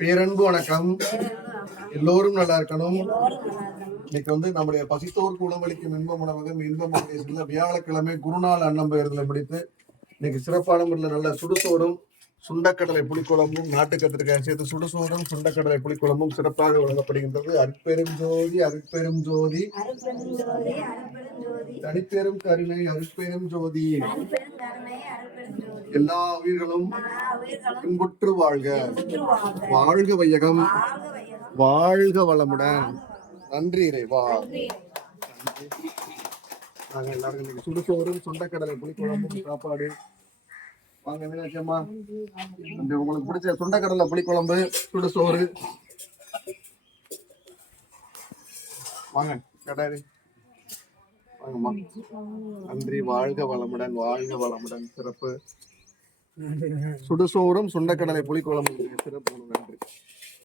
பேரன்பு வணக்கம். எல்லோரும் நல்லா இருக்கணும். இன்னைக்கு வந்து நம்முடைய பசித்தோர் உணவளிக்கும் இன்பம் உணவகம் இன்பம் மகேஸ்வரில் வியாழக்கிழமை குருநாள் அன்னம் பெயர்தலை முடித்து இன்னைக்கு சிறப்பான முறையில் நல்ல சுடுசோறும் சுண்டக்கடலை புளிக்குழம்பும் நாட்டு கத்திரிக்காய் சேர்த்து சுடுசோறும் சுண்டக்கடலை புளிக்குழம்பும் சிறப்பாக வழங்கப்படுகின்றது. அற்பெரும் ஜோதி அருட்பெரும் ஜோதி. தனிப்பெரும் கருணை அருட்பெரும் ஜோதி. எல்லா உயிர்களும் இன்புற்று வாழ்க. வாழ்க. வையகம். வாழ்க வளமுடன். நன்றி இறைவா. நாங்க எல்லாரும் இன்னைக்கு சுடுசோறும் சுண்டக்கடலை புளிக்குழம்பும் சாப்பாடு. வாங்க மீனாட்சி அம்மா. இந்த உங்களுக்கு பிடிச்ச சுண்டக்கடலை புளிக்குழம்பு சுடுசோறு. வாங்க கடாரி வாங்கம்மா. நன்றி வாழ்க வளமுடன் வாழ்க வளமுடன். சிறப்பு. சுடுசோறும் சுண்டக்கடலை புளிக்குழம்பு சிறப்பு.